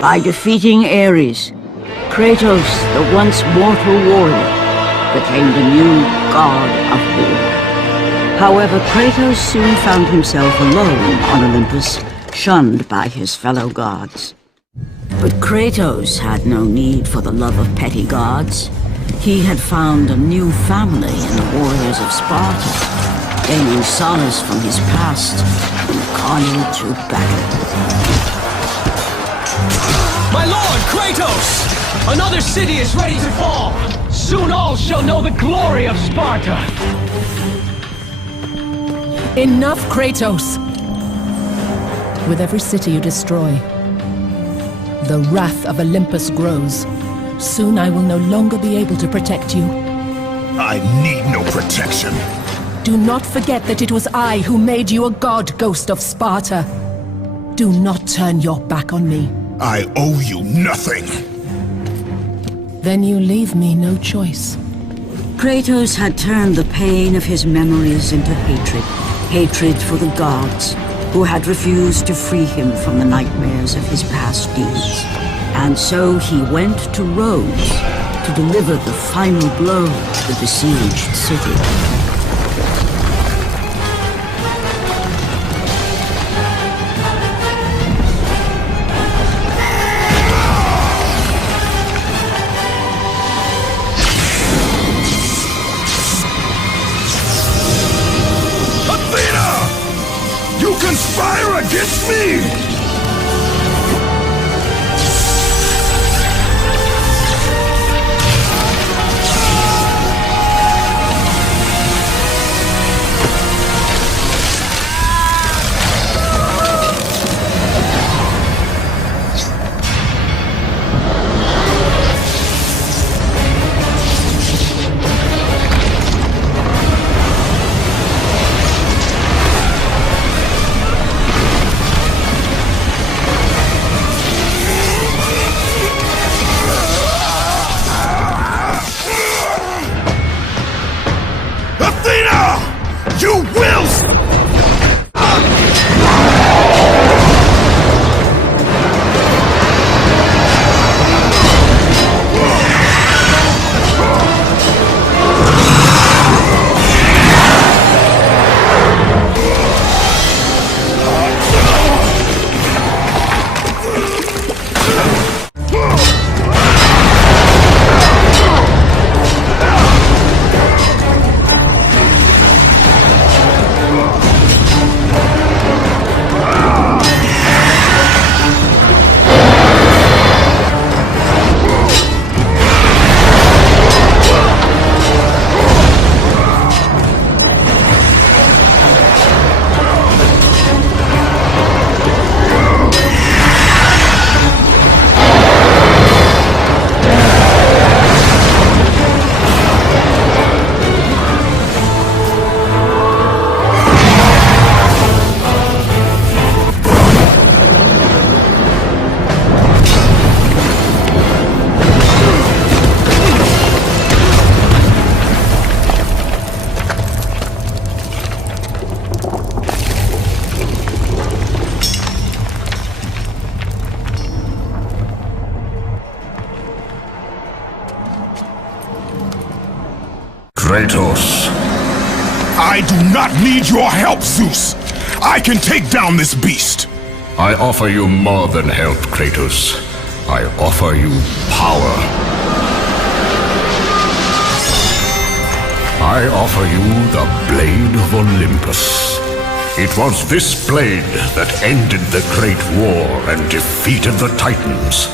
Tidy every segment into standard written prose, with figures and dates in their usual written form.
By defeating Ares, Kratos, the once mortal warrior, became the new god of war. However, Kratos soon found himself alone on Olympus, shunned by his fellow gods. But Kratos had no need for the love of petty gods. He had found a new family in the warriors of Sparta, gaining solace from his past in the carnage of battle. My lord, Kratos! Another city is ready to fall! Soon all shall know the glory of Sparta! Enough, Kratos! With every city you destroy, the wrath of Olympus grows. Soon I will no longer be able to protect you. I need no protection. Do not forget that it was I who made you a god, Ghost of Sparta. Do not turn your back on me. I owe you nothing. Then you leave me no choice. Kratos had turned the pain of his memories into hatred. Hatred for the gods, who had refused to free him from the nightmares of his past deeds. And so he went to Rhodes to deliver the final blow to the besieged city. Conspire against me! Kratos. I do not need your help, Zeus. I can take down this beast. I offer you more than help, Kratos. I offer you power. I offer you the Blade of Olympus. It was this blade that ended the Great War and defeated the Titans.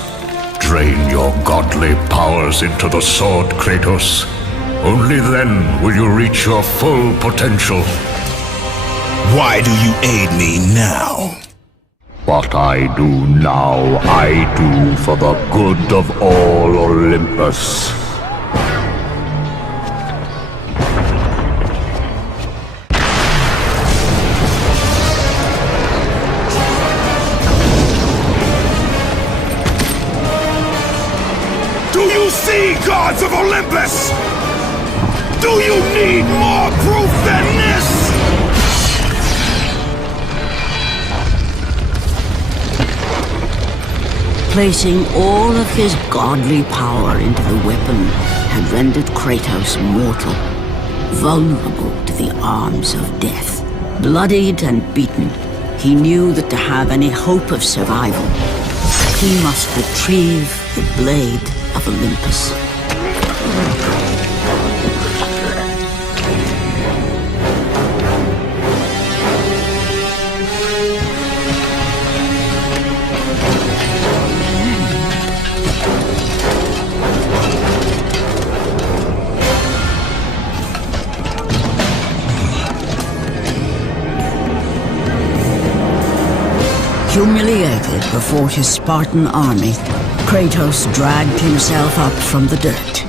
Drain your godly powers into the sword, Kratos. Only then will you reach your full potential. Why do you aid me now? What I do now, I do for the good of all Olympus. Do you see, gods of Olympus? Do you need more proof than this? placing all of his godly power into the weapon had rendered Kratos mortal, vulnerable to the arms of death. Bloodied and beaten, he knew that to have any hope of survival, he must retrieve the blade of Olympus. Humiliated before his Spartan army, Kratos dragged himself up from the dirt.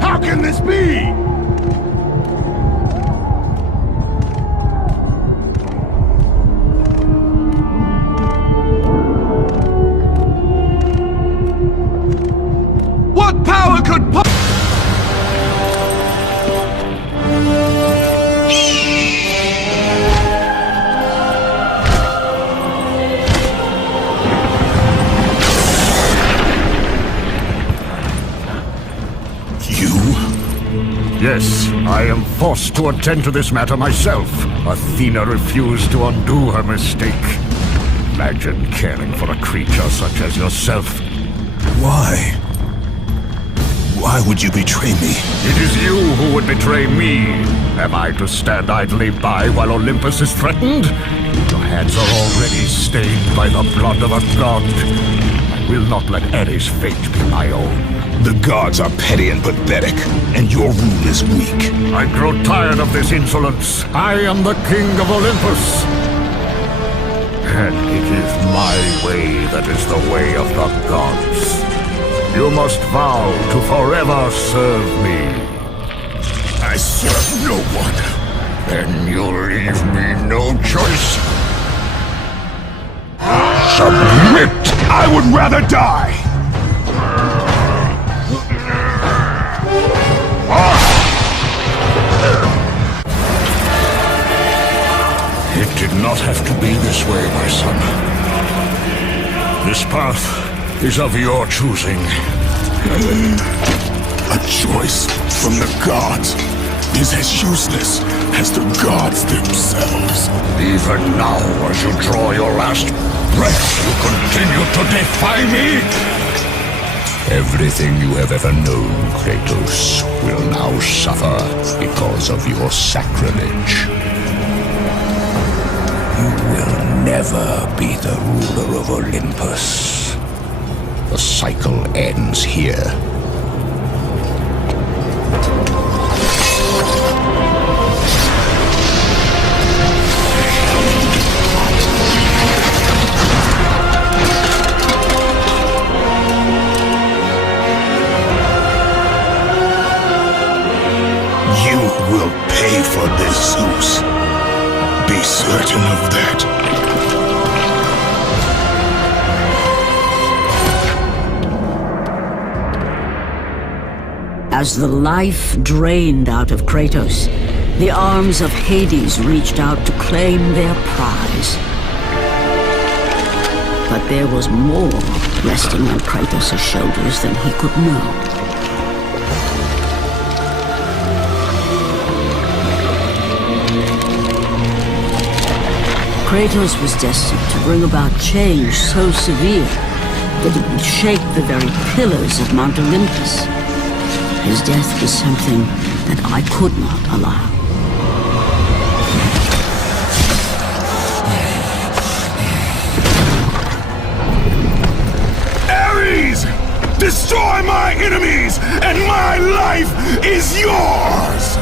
How can this be? What power could Yes, I am forced to attend to this matter myself. Athena refused to undo her mistake. Imagine caring for a creature such as yourself. Why? Why would you betray me? It is you who would betray me. Am I to stand idly by while Olympus is threatened? Your hands are already stained by the blood of a god. I will not let Ares' fate be my own. The gods are petty and pathetic, and your rule is weak. I grow tired of this insolence. I am the king of Olympus. And it is my way that is the way of the gods. You must vow to forever serve me. I serve no one. Then you leave me no choice. Submit! I would rather die! It did not have to be this way, my son. This path is of your choosing. A choice from the gods is as useless as the gods themselves. Even now, as you draw your last breath, you continue to defy me? Everything you have ever known, Kratos, will now suffer because of your sacrilege. You will never be the ruler of Olympus. The cycle ends here. You will pay for this, Zeus. Be certain of that. As the life drained out of Kratos, the arms of Hades reached out to claim their prize. But there was more resting on Kratos' shoulders than he could know. Kratos was destined to bring about change so severe that it would shake the very pillars of Mount Olympus. His death was something that I could not allow. Ares! Destroy my enemies, and my life is yours!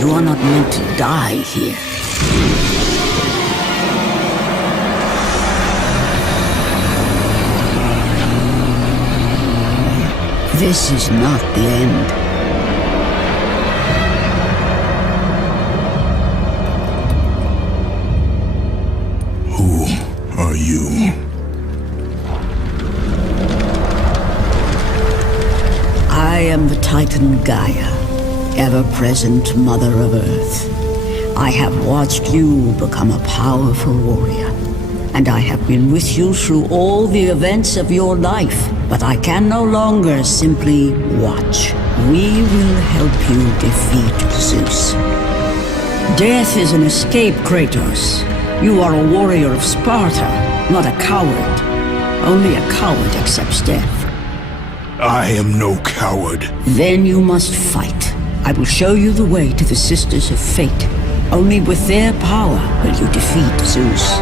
You are not meant to die here. This is not the end. Who are you? I am the Titan Gaia, ever-present Mother of Earth. I have watched you become a powerful warrior, and I have been with you through all the events of your life. But I can no longer simply watch. We will help you defeat Zeus. Death is an escape, Kratos. You are a warrior of Sparta, not a coward. Only a coward accepts death. I am no coward. Then you must fight. I will show you the way to the Sisters of Fate. Only with their power will you defeat Zeus.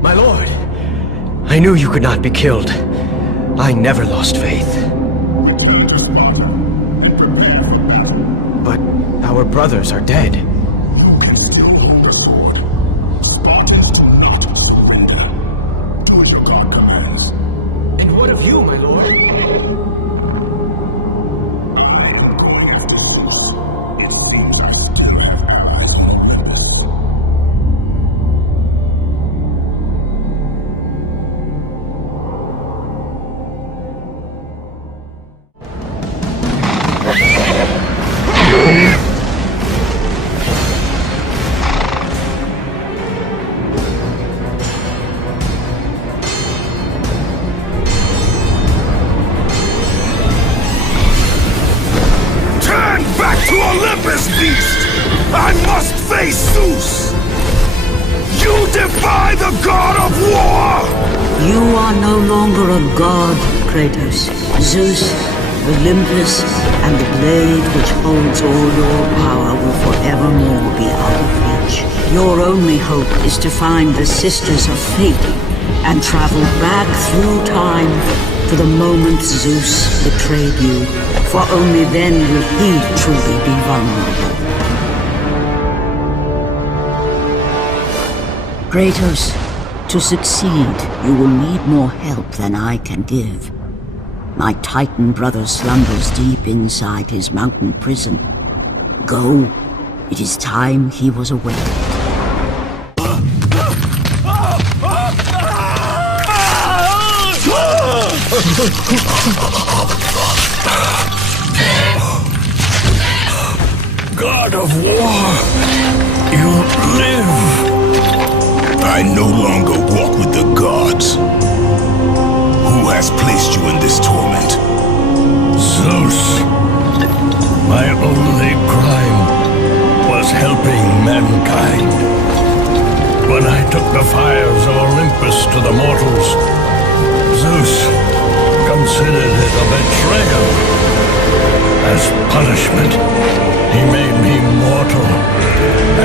My lord, I knew you could not be killed. I never lost faith. But our brothers are dead. And what of you, my lord? To Olympus, beast! I must face Zeus! You defy the god of war! You are no longer a god, Kratos. Zeus, Olympus, and the blade which holds all your power will forevermore be out of reach. Your only hope is to find the Sisters of Fate and travel back through time to the moment Zeus betrayed you, for only then will he truly be vulnerable. Kratos, to succeed, you will need more help than I can give. My Titan brother slumbers deep inside his mountain prison. Go. It is time he was awakened. God of war, you live. I no longer walk with the gods. Who has placed you in this torment? Zeus. My only crime was helping mankind. When I took the fires of Olympus to the mortals, Zeus considered it a betrayal. As punishment, he made me mortal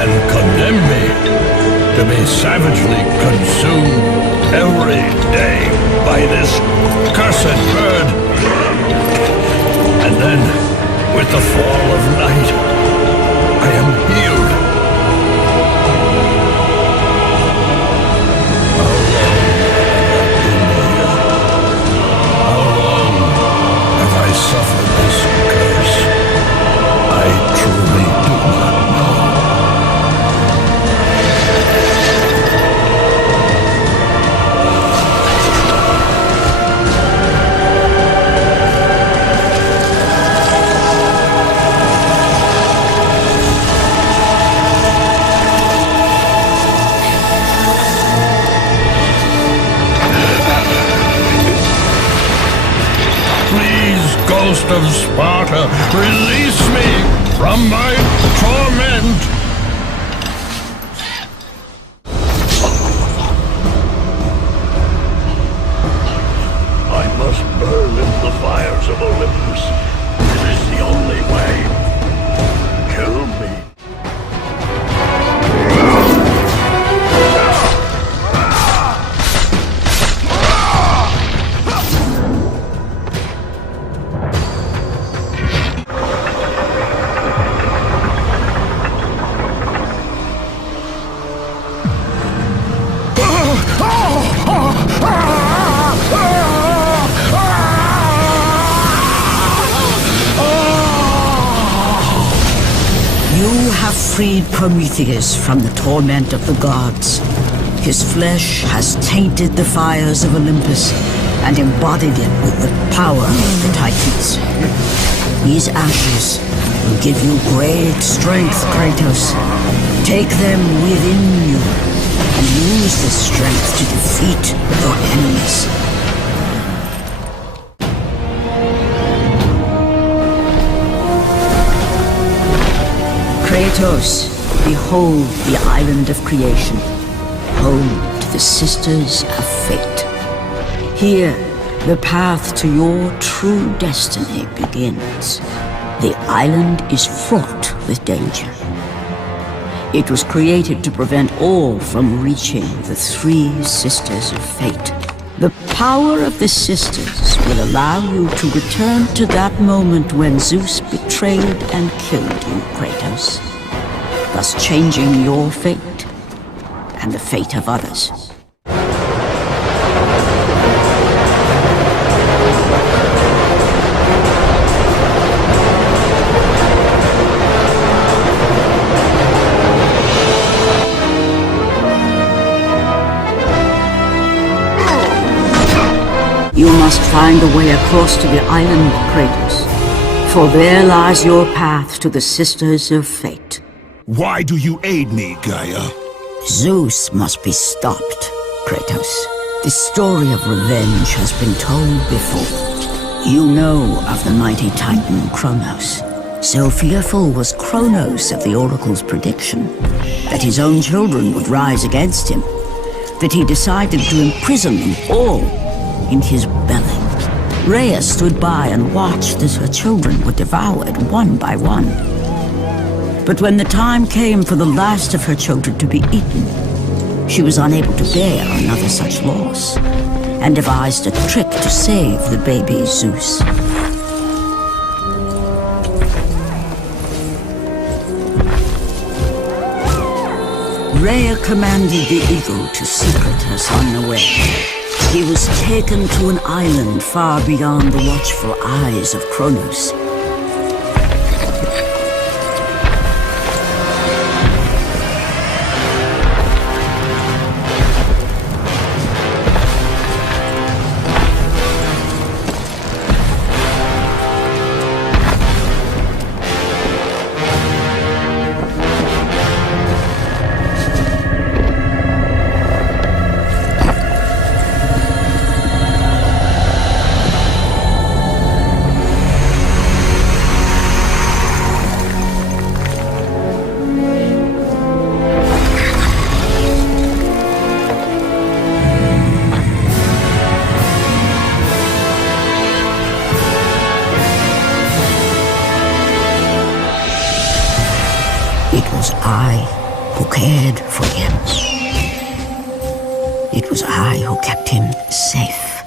and condemned me to be savagely consumed every day by this cursed bird. And then, with the fall of night, I am healed. How long have I suffered this curse? I truly do not know. Ghost of Sparta, release me from my torment! freed Prometheus from the torment of the gods. His flesh has tainted the fires of Olympus and embodied it with the power of the Titans. These ashes will give you great strength, Kratos. Take them within you and use this strength to defeat your enemies. Kratos, behold the island of creation, home to the Sisters of Fate. Here, the path to your true destiny begins. The island is fraught with danger. It was created to prevent all from reaching the three Sisters of Fate. The power of the Sisters will allow you to return to that moment when Zeus betrayed and killed you, Kratos, thus changing your fate and the fate of others. You must find a way across to the island, Kratos, for there lies your path to the Sisters of Fate. Why do you aid me, Gaia? Zeus must be stopped, Kratos. The story of revenge has been told before. You know of the mighty Titan Kronos. So fearful was Kronos of the Oracle's prediction that his own children would rise against him, that he decided to imprison them all in his belly. Rhea stood by and watched as her children were devoured one by one. But when the time came for the last of her children to be eaten, she was unable to bear another such loss, and devised a trick to save the baby Zeus. Rhea commanded the eagle to secret her son away. He was taken to an island far beyond the watchful eyes of Kronos. It was I who cared for him. It was I who kept him safe.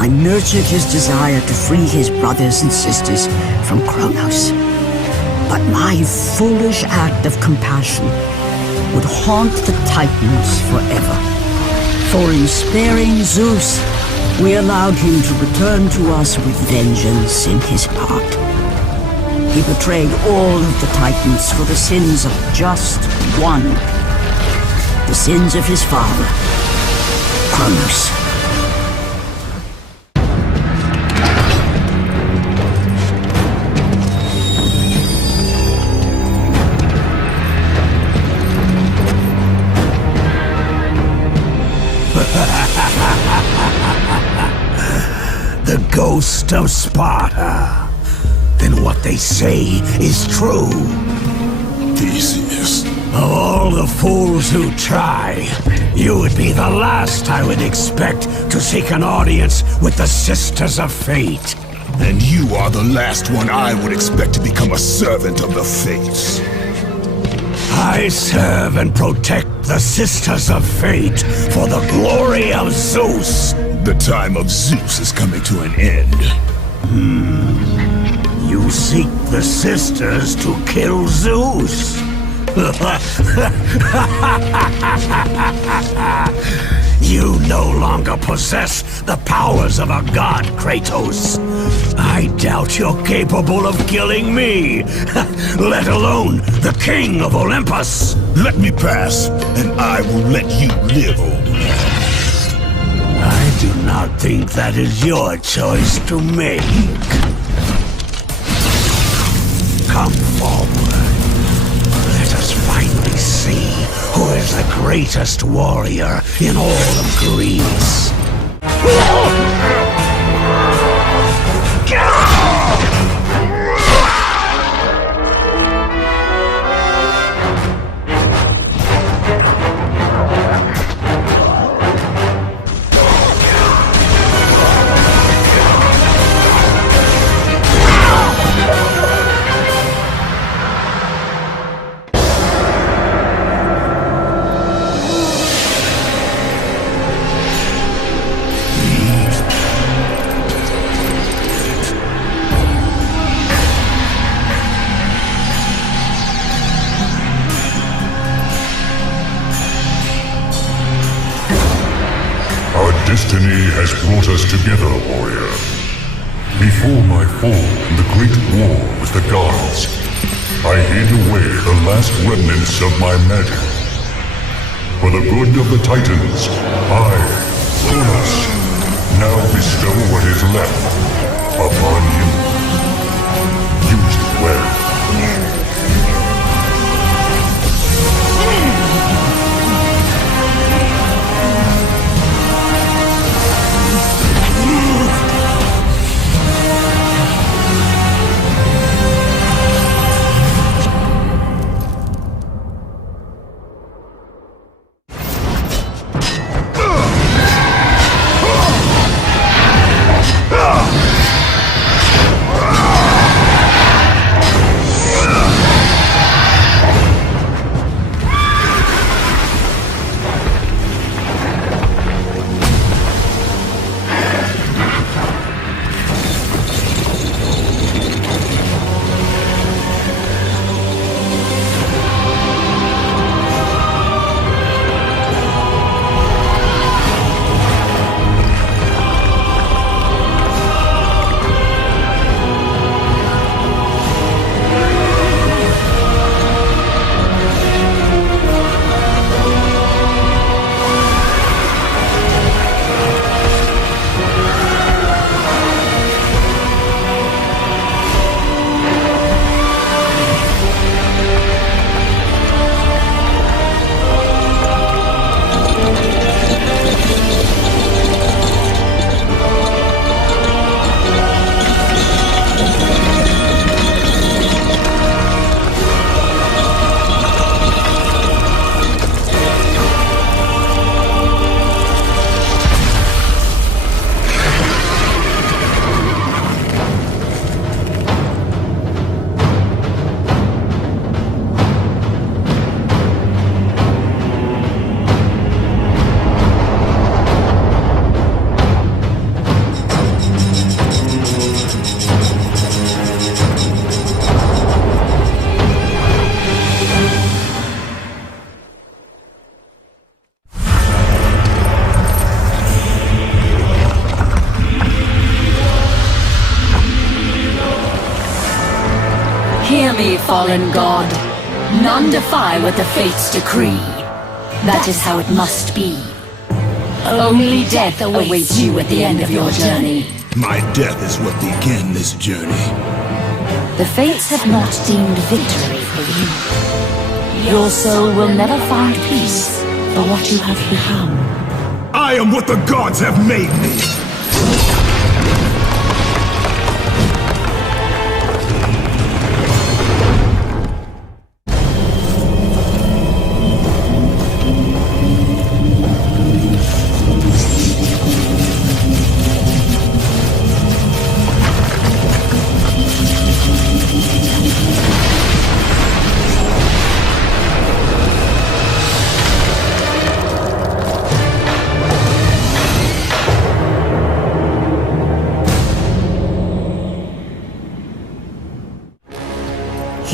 I nurtured his desire to free his brothers and sisters from Kronos. But my foolish act of compassion would haunt the Titans forever. For in sparing Zeus, we allowed him to return to us with vengeance in his heart. He betrayed all of the Titans for the sins of just one. The sins of his father, Kronos. The ghost of Sparta. Then what they say is true. Theseus. Of all the fools who try, you would be the last I would expect to seek an audience with the Sisters of Fate. And you are the last one I would expect to become a servant of the Fates. I serve and protect the Sisters of Fate for the glory of Zeus. The time of Zeus is coming to an end. You seek the Sisters to kill Zeus. You no longer possess the powers of a god, Kratos. I doubt you're capable of killing me, let alone the king of Olympus. Let me pass, and I will let you live, old man. I do not think that is your choice to make. Come forward. Let us finally see who is the greatest warrior in all of Greece. Destiny has brought us together, warrior. Before my fall in the great war with the gods, I hid away the last remnants of my magic. For the good of the Titans, I, Kronos, now bestow what is left upon you. Use it well. Hear me, fallen god. None defy what the fates decree. That is how it must be. Only death awaits you at the end of your journey. My death is what began this journey. The fates have not deemed victory for you. Your soul will never find peace for what you have become. I am what the gods have made me!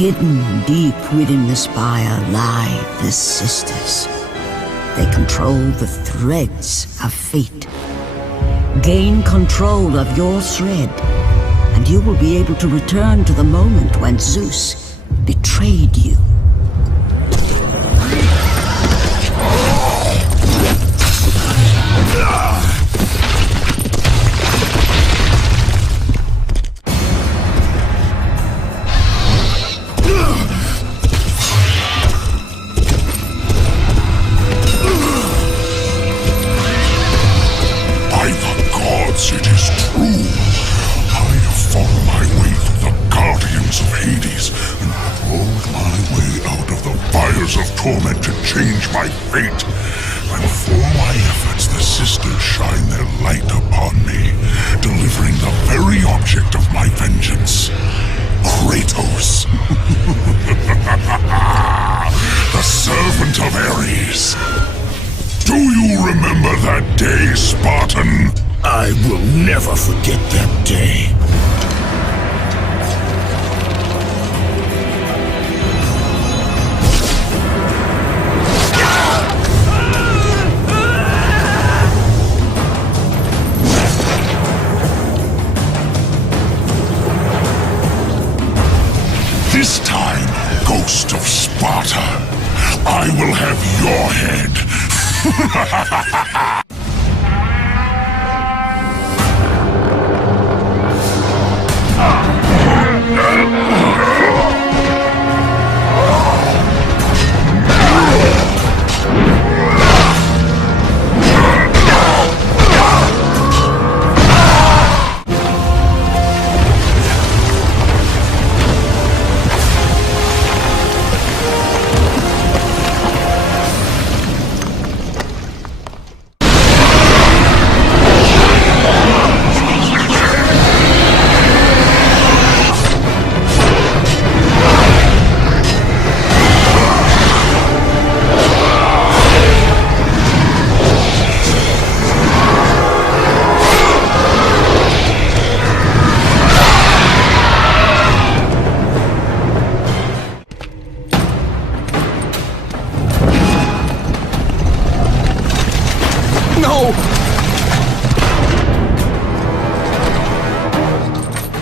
Hidden deep within the spire lie the sisters. They control the threads of fate. Gain control of your thread, and you will be able to return to the moment when Zeus betrayed you. Torment to change my fate. And for my efforts, the sisters shine their light upon me, delivering the very object of my vengeance, Kratos. The servant of Ares. Do you remember that day, Spartan? I will never forget that day. This time, Ghost of Sparta, I will have your head.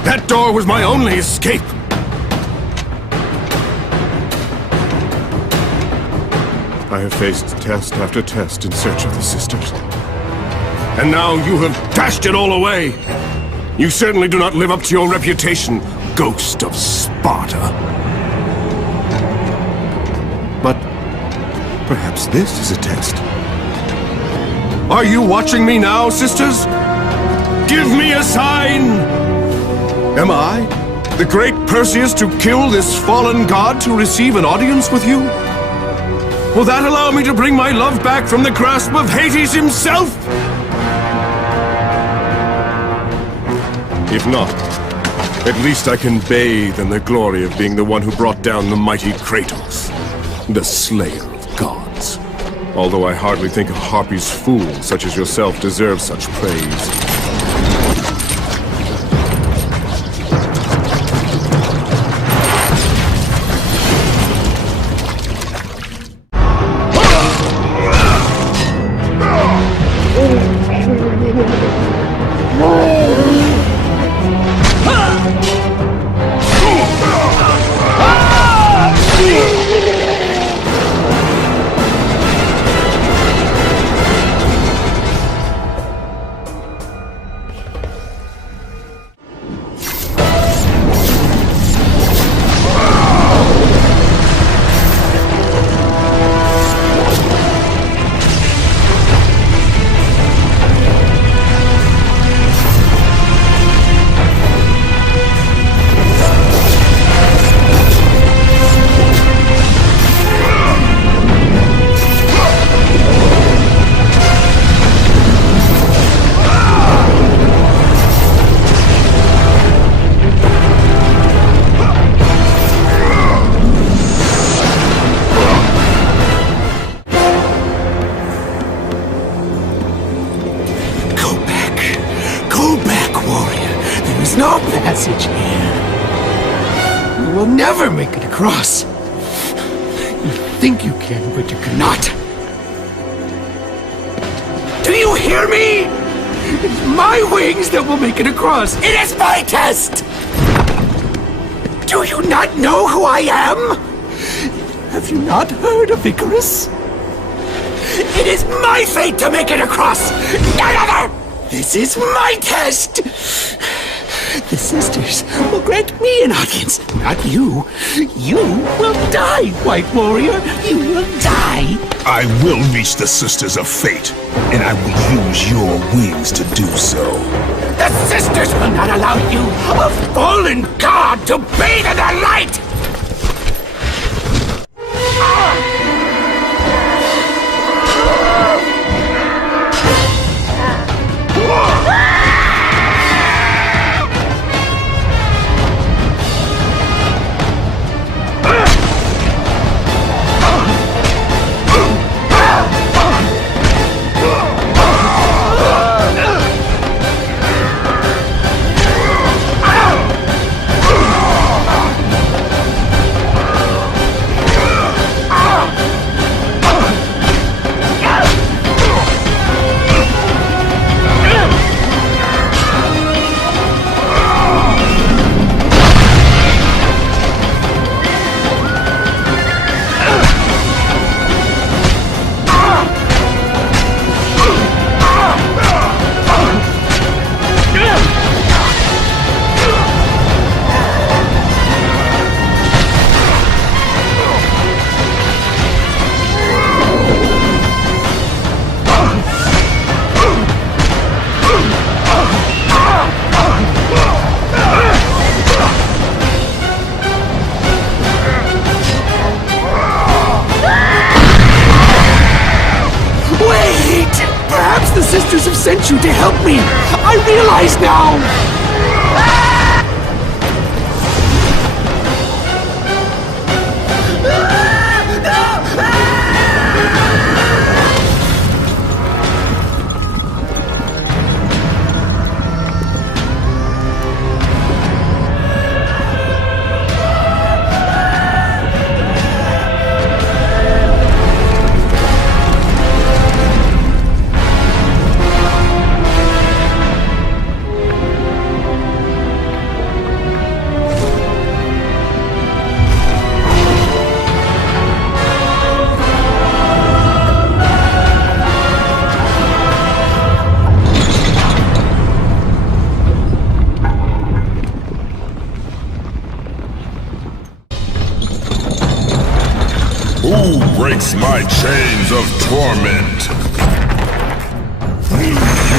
That door was my only escape. I have faced test after test in search of the sisters. And now you have dashed it all away. You certainly do not live up to your reputation, Ghost of Sparta. But perhaps this is a test. Are you watching me now, sisters? Give me a sign! Am I, the great Perseus, to kill this fallen god to receive an audience with you? Will that allow me to bring my love back from the grasp of Hades himself? If not, at least I can bathe in the glory of being the one who brought down the mighty Kratos, the slayer of gods. Although I hardly think a Harpy's fool such as yourself deserves such praise. will never make it across. You think you can, but you cannot. Do you hear me? It's my wings that will make it across. It is my test! Do you not know who I am? Have you not heard of Icarus? It is my fate to make it across! None other! This is my test! The sisters will grant me an audience, not you. You will die, White Warrior. You will die. I will reach the Sisters of Fate, and I will use your wings to do so. The sisters will not allow you, a fallen god, to bathe in their light! Sent you to help me! I realize now! Who breaks my chains of torment? You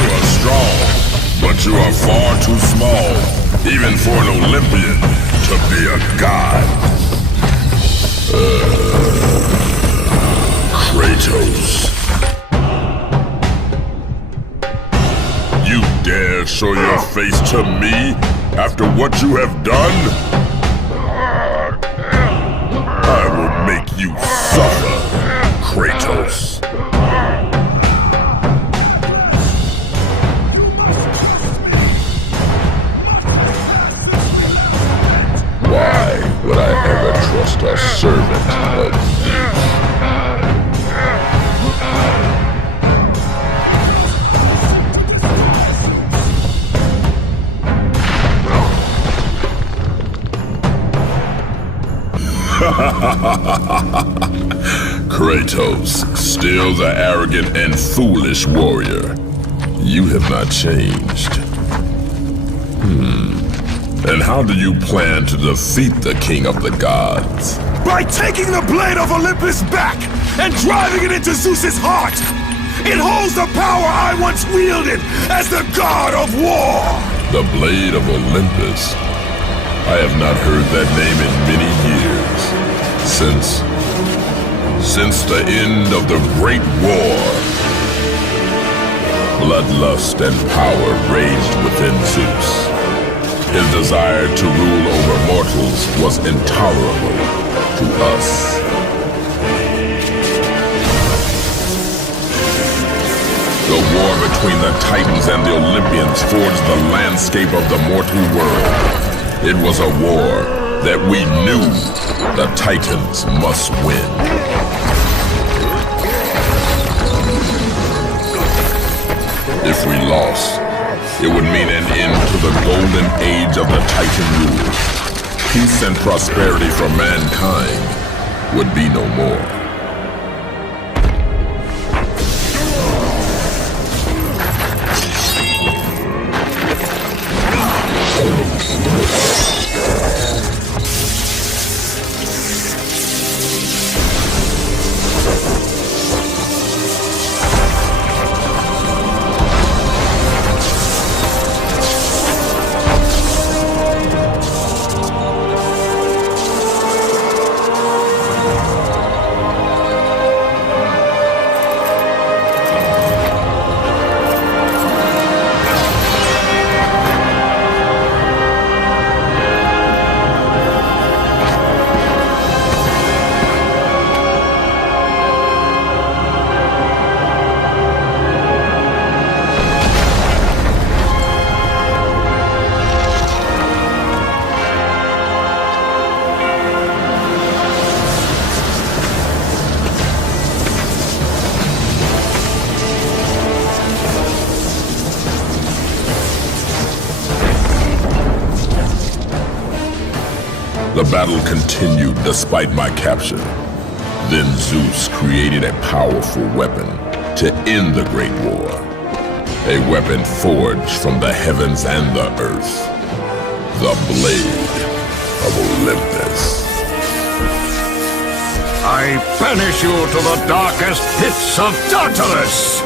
are strong, but you are far too small, even for an Olympian to be a god. Kratos. You dare show your face to me after what you have done? I will make you suffer, Kratos. Why would I ever trust a servant of you? Kratos, still the arrogant and foolish warrior. You have not changed. And how do you plan to defeat the king of the gods? By taking the blade of Olympus back and driving it into Zeus's heart! It holds the power I once wielded as the god of war! The blade of Olympus? I have not heard that name in many years. Since the end of the Great War. Bloodlust and power raged within Zeus. His desire to rule over mortals was intolerable to us. The war between the Titans and the Olympians forged the landscape of the mortal world. It was a war that we knew the Titans must win. If we lost, it would mean an end to the golden age of the Titan rule. Peace and prosperity for mankind would be no more. The battle continued despite my capture. Then Zeus created a powerful weapon to end the Great War. A weapon forged from the heavens and the earth. The Blade of Olympus. I banish you to the darkest pits of Tartarus!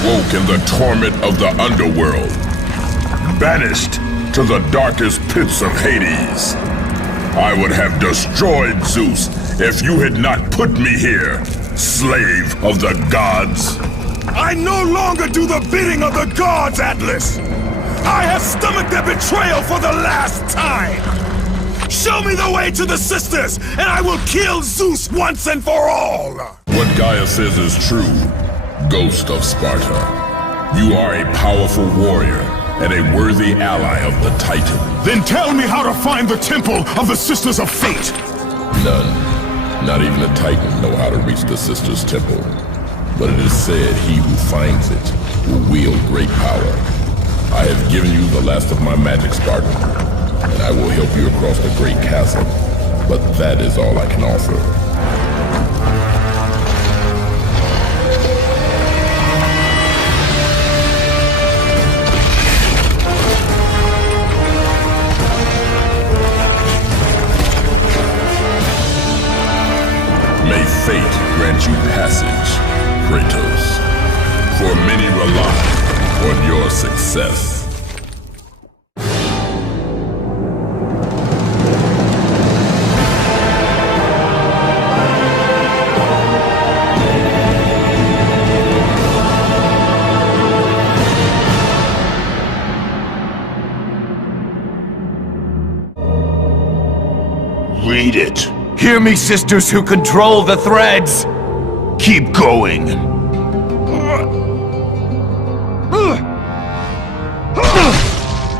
Awoke in the torment of the underworld, banished to the darkest pits of Hades. I would have destroyed Zeus if you had not put me here, slave of the gods. I no longer do the bidding of the gods, Atlas! I have stomached their betrayal for the last time! Show me the way to the sisters, and I will kill Zeus once and for all! What Gaia says is true. Ghost of Sparta, you are a powerful warrior and a worthy ally of the Titan. Then tell me how to find the Temple of the Sisters of Fate! None, not even the Titan, know how to reach the Sisters' Temple. But it is said he who finds it will wield great power. I have given you the last of my magic, Spartan, and I will help you across the great chasm. But that is all I can offer. May fate grant you passage, Kratos, for many rely on your success. Read it. Hear me, sisters who control the threads! Keep going.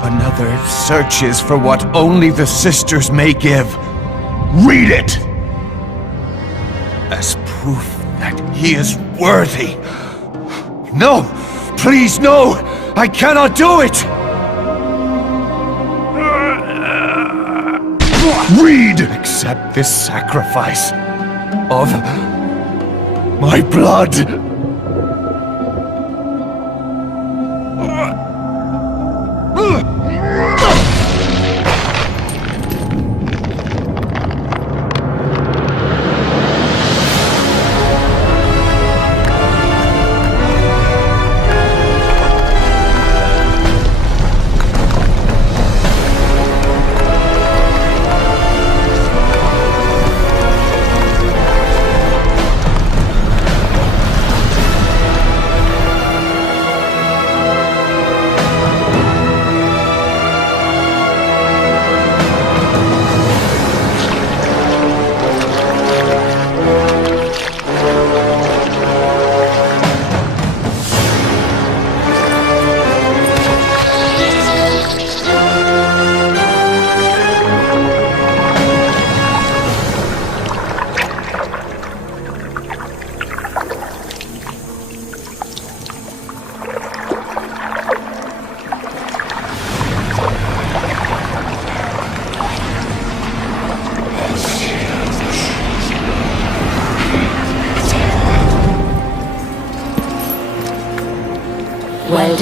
Another searches for what only the sisters may give. Read it! As proof that he is worthy. No! Please, no! I cannot do it! Read! Accept this sacrifice of my blood.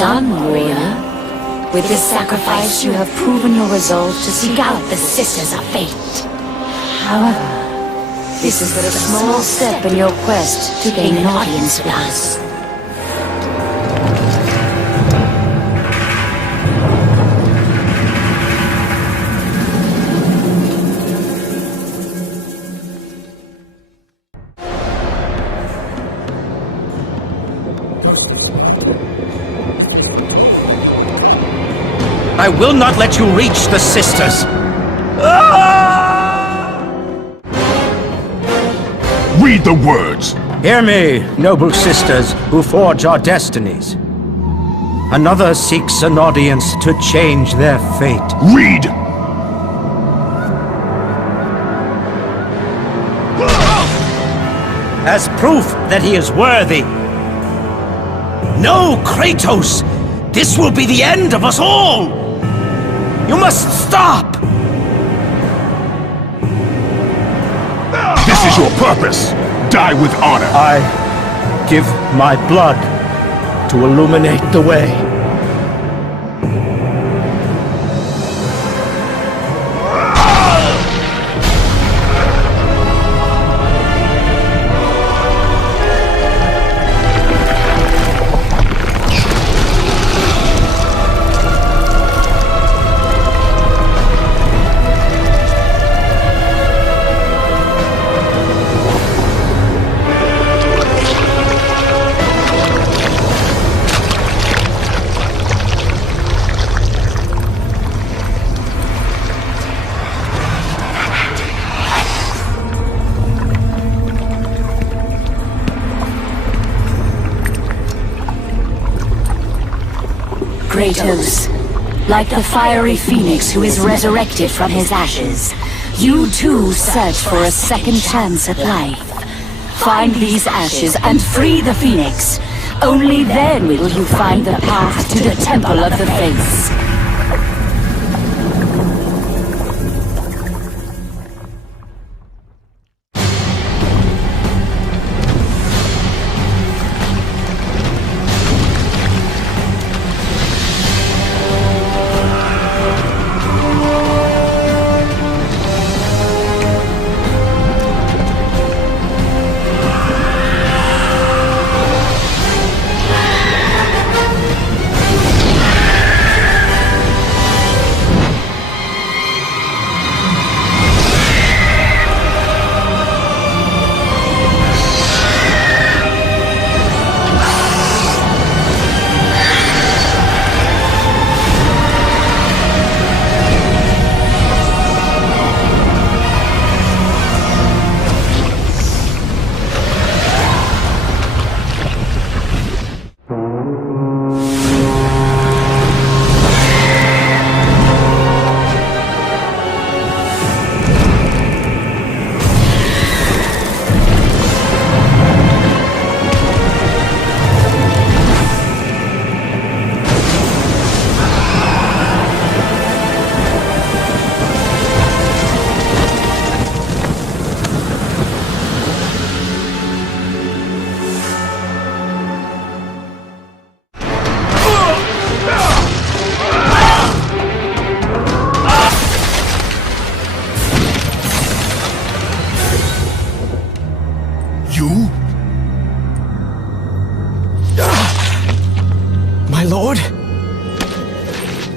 done, warrior. With this sacrifice, you have proven your resolve to seek out the Sisters of Fate. However, this is but a small step in your quest to gain an audience with us. I will not let you reach the Sisters! Read the words! Hear me, noble sisters who forge our destinies. Another seeks an audience to change their fate. Read! As proof that he is worthy. No, Kratos! This will be the end of us all! You must stop! This is your purpose! Die with honor! I give my blood to illuminate the way. Kratos, like the fiery phoenix who is resurrected from his ashes, you too search for a second chance at life. Find these ashes and free the phoenix. Only then will you find the path to the Temple of the Face.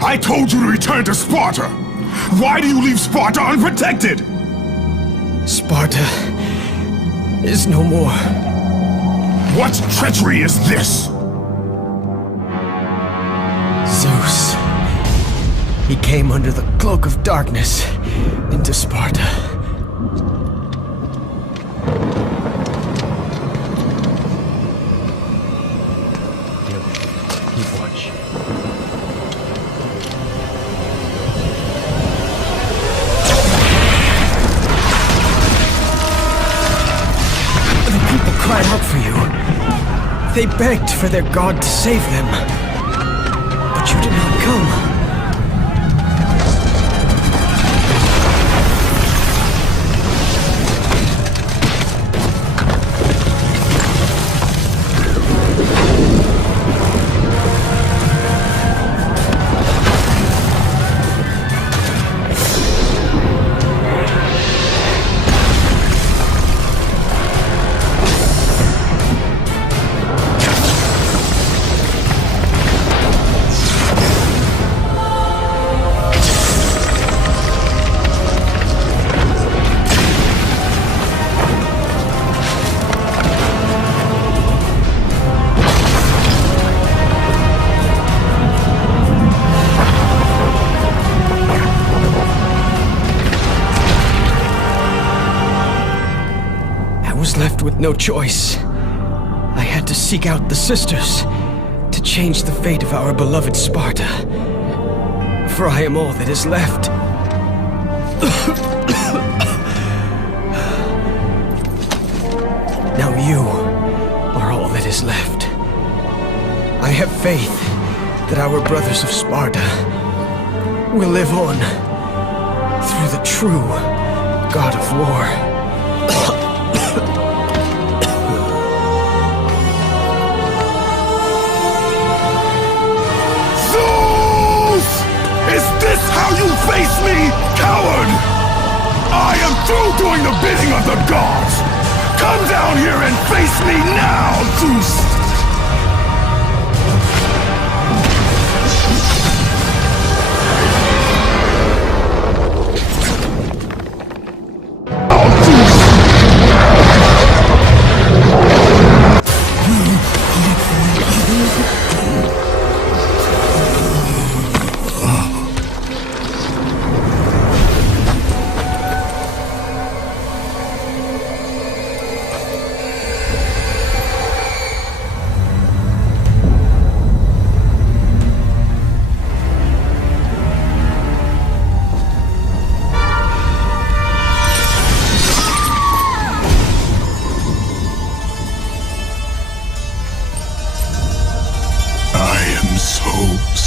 I told you to return to Sparta! Why do you leave Sparta unprotected? Sparta is no more. What treachery is this? Zeus. He came under the cloak of darkness into Sparta. Keep watch. The people cried out for you. They begged for their god to save them. But you did not come. left with no choice. I had to seek out the sisters to change the fate of our beloved Sparta. For I am all that is left. Now you are all that is left. I have faith that our brothers of Sparta will live on through the true God of War. Zeus! Is this how you face me, coward? I am through doing the bidding of the gods! Come down here and face me now, Zeus!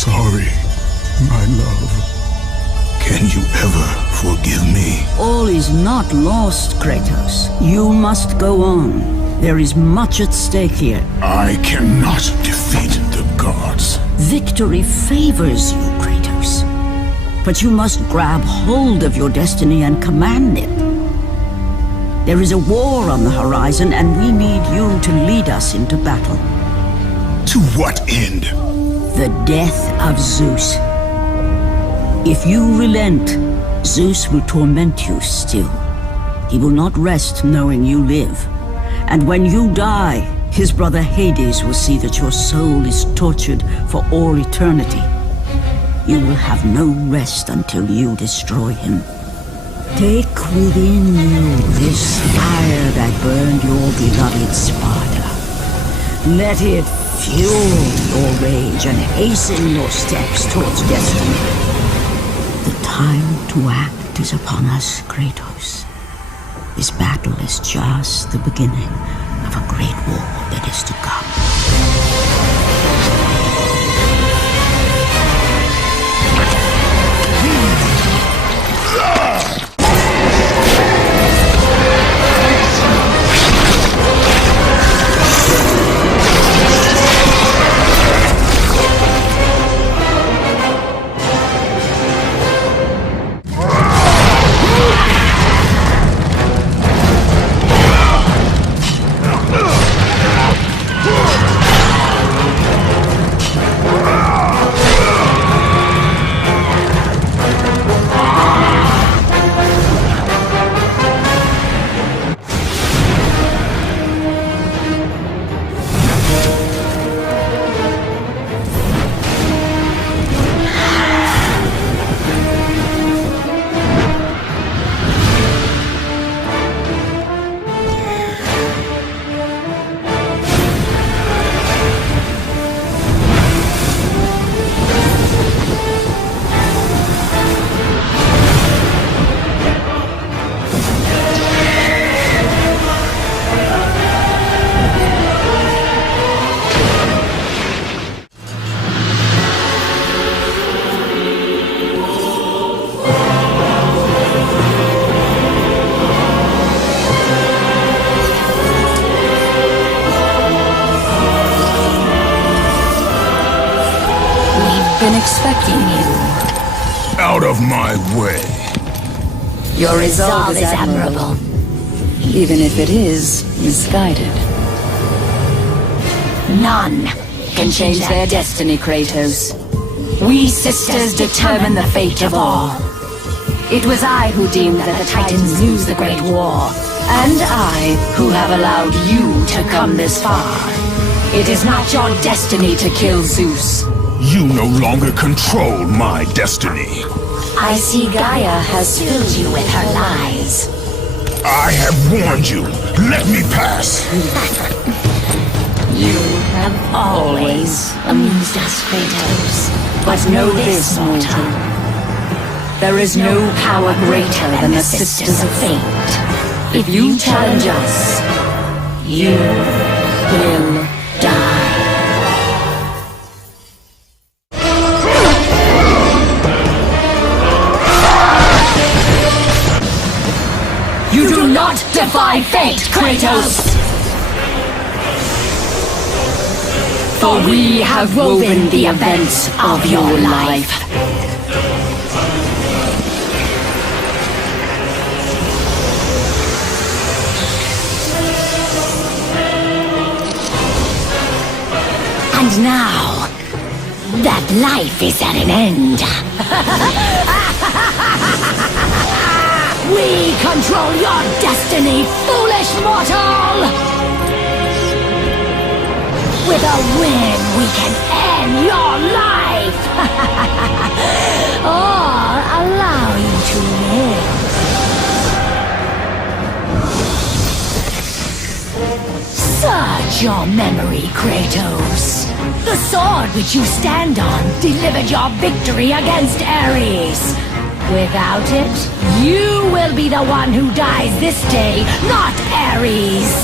Sorry, my love. Can you ever forgive me? All is not lost, Kratos. You must go on. There is much at stake here. I cannot defeat the gods. Victory favors you, Kratos. But you must grab hold of your destiny and command it. There is a war on the horizon, and we need you to lead us into battle. To what end? The death of Zeus. If you relent, Zeus will torment you still. He will not rest knowing you live. And when you die, his brother Hades will see that your soul is tortured for all eternity. You will have no rest until you destroy him. Take within you this fire that burned your beloved Sparta. Let it fuel your rage and hasten your steps towards destiny. The time to act is upon us, Kratos. This battle is just the beginning of a great war that is to come. Been expecting you. Out of my way. Your resolve is admirable, even if it is misguided. None can change their destiny, Kratos. We sisters determine the fate of all. It was I who deemed that the Titans lose the Great War, and I who have allowed you to come this far. It is not your destiny to kill Zeus. You no longer control my destiny. I see Gaia has filled you with her lies. I have warned you. Let me pass. You have always amused us, Kratos. But know this, mortal. There is no power greater than the Sisters of Fate. If you challenge us, you will die. You do not defy fate, Kratos! For we have woven the events of your life. And now, that life is at an end. We control your destiny, foolish mortal! With a win, we can end your life! Or allow you to live. Search your memory, Kratos. The sword which you stand on delivered your victory against Ares. Without it, you will be the one who dies this day, not Ares.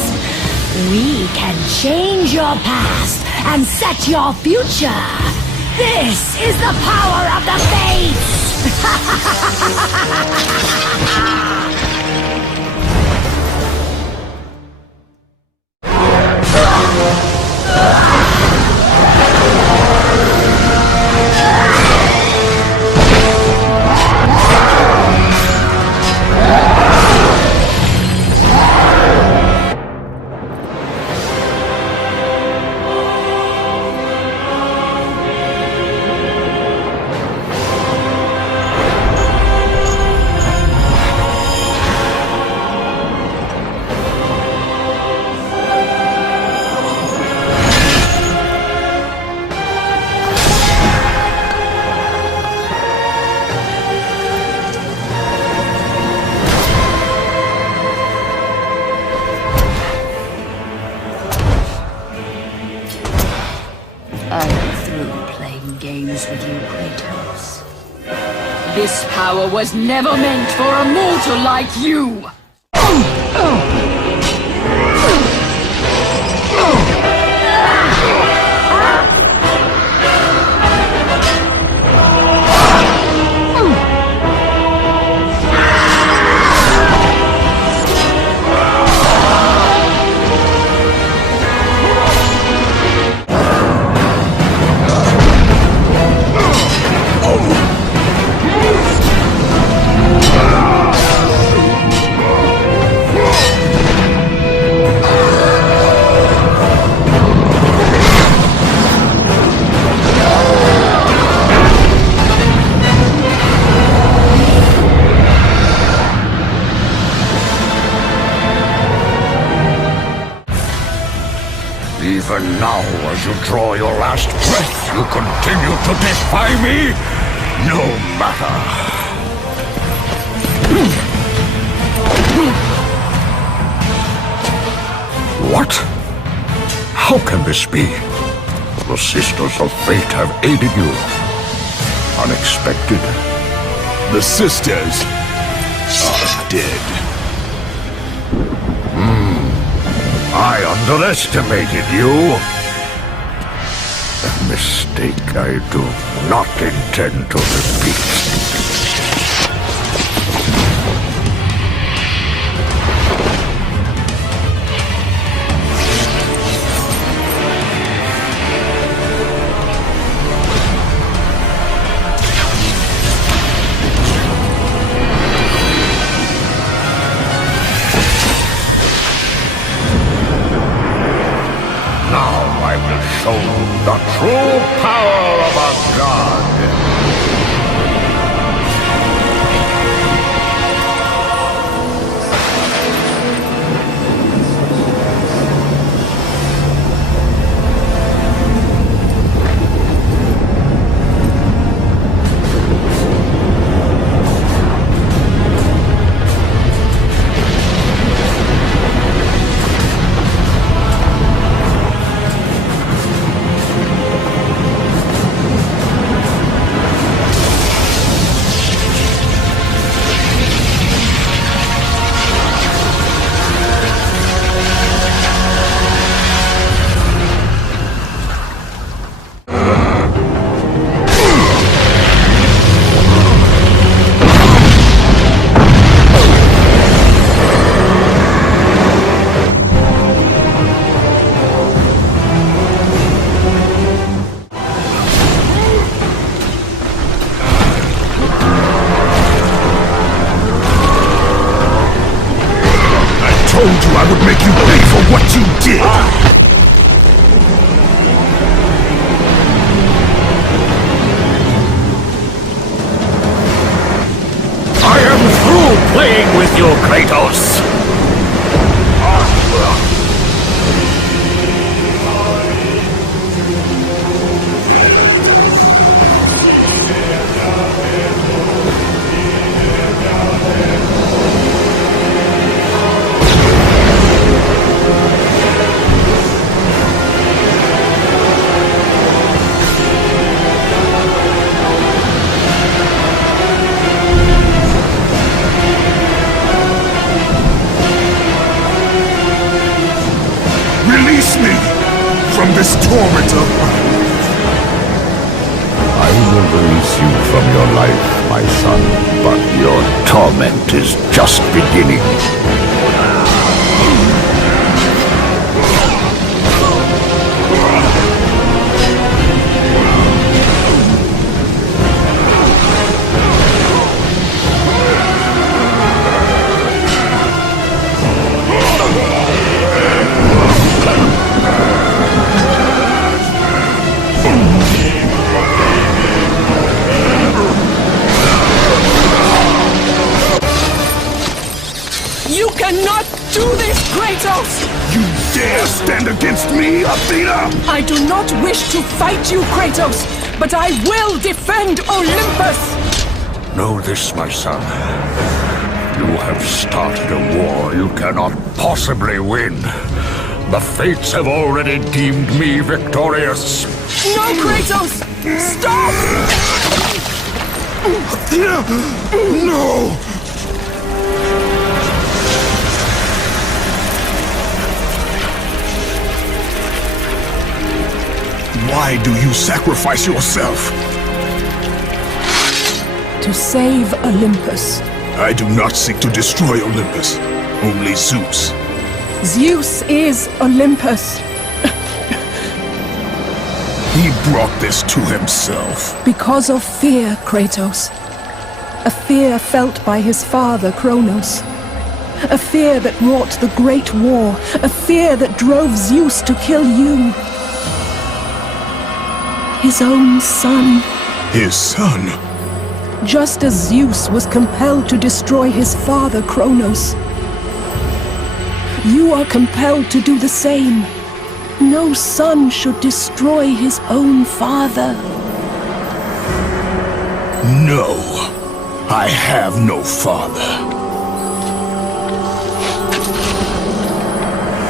We can change your past and set your future. This is the power of the Fates! This power was never meant for a mortal like you! Even now, as you draw your last breath, you continue to defy me? No matter. What? How can this be? The Sisters of Fate have aided you. Unexpected. The Sisters are dead. I underestimated you. A mistake I do not intend to repeat. Show the true power of a god. would make you pay for what you did! I am through playing with you, Kratos! Release me from this torment of mine. I will release you from your life, my son, but your torment is just beginning. You cannot do this, Kratos! You dare stand against me, Athena? I do not wish to fight you, Kratos, but I will defend Olympus! Know this, my son. You have started a war you cannot possibly win. The fates have already deemed me victorious. No, Kratos! Stop! Athena! No! Why do you sacrifice yourself? To save Olympus. I do not seek to destroy Olympus, only Zeus. Zeus is Olympus. He brought this to himself. Because of fear, Kratos. A fear felt by his father, Kronos. A fear that wrought the Great War. A fear that drove Zeus to kill you. His own son. His son? Just as Zeus was compelled to destroy his father, Kronos. You are compelled to do the same. No son should destroy his own father. No, I have no father.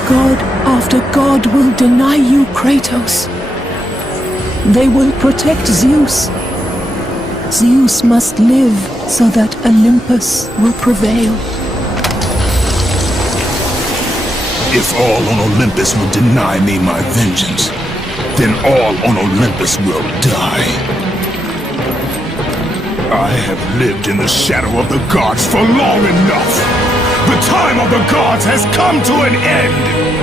God after God will deny you, Kratos. They will protect Zeus. Zeus must live so that Olympus will prevail. If all on Olympus will deny me my vengeance, then all on Olympus will die. I have lived in the shadow of the gods for long enough. The time of the gods has come to an end.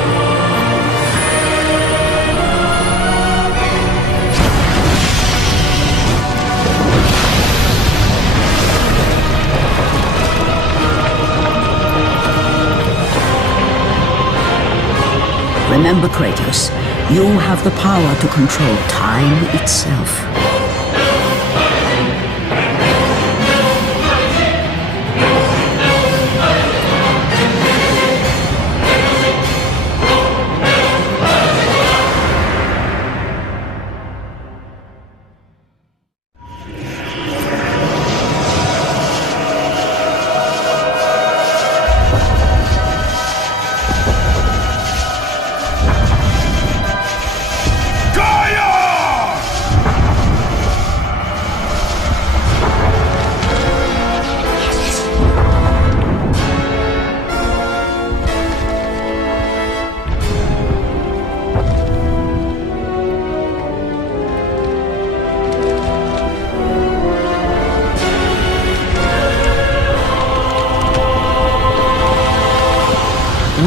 Remember, Kratos, you have the power to control time itself.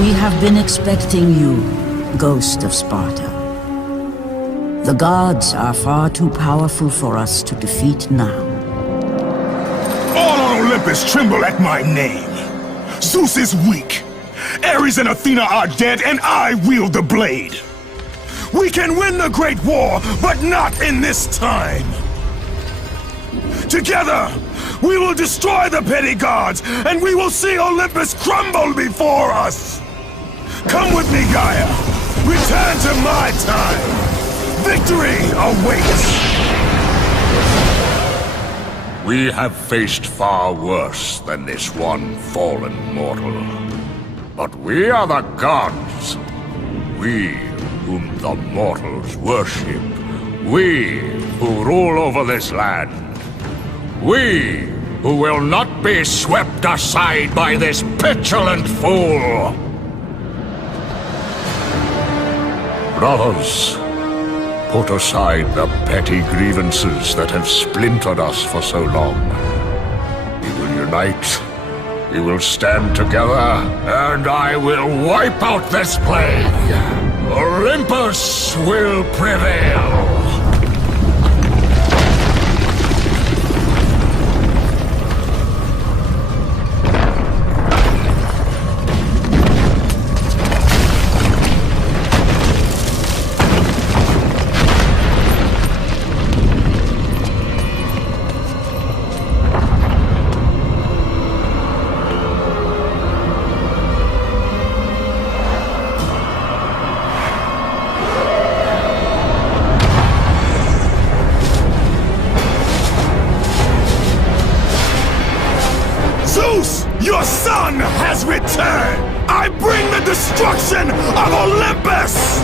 We have been expecting you, Ghost of Sparta. The gods are far too powerful for us to defeat now. All on Olympus tremble at my name. Zeus is weak. Ares and Athena are dead, and I wield the blade. We can win the Great War, but not in this time. Together, we will destroy the petty gods, and we will see Olympus crumble before us. Come with me, Gaia. Return to my time. Victory awaits. We have faced far worse than this one fallen mortal. But we are the gods. We whom the mortals worship. We who rule over this land. We who will not be swept aside by this petulant fool. Brothers, put aside the petty grievances that have splintered us for so long. We will unite, we will stand together, and I will wipe out this plague. Olympus will prevail. Zeus, your son has returned! I bring the destruction of Olympus!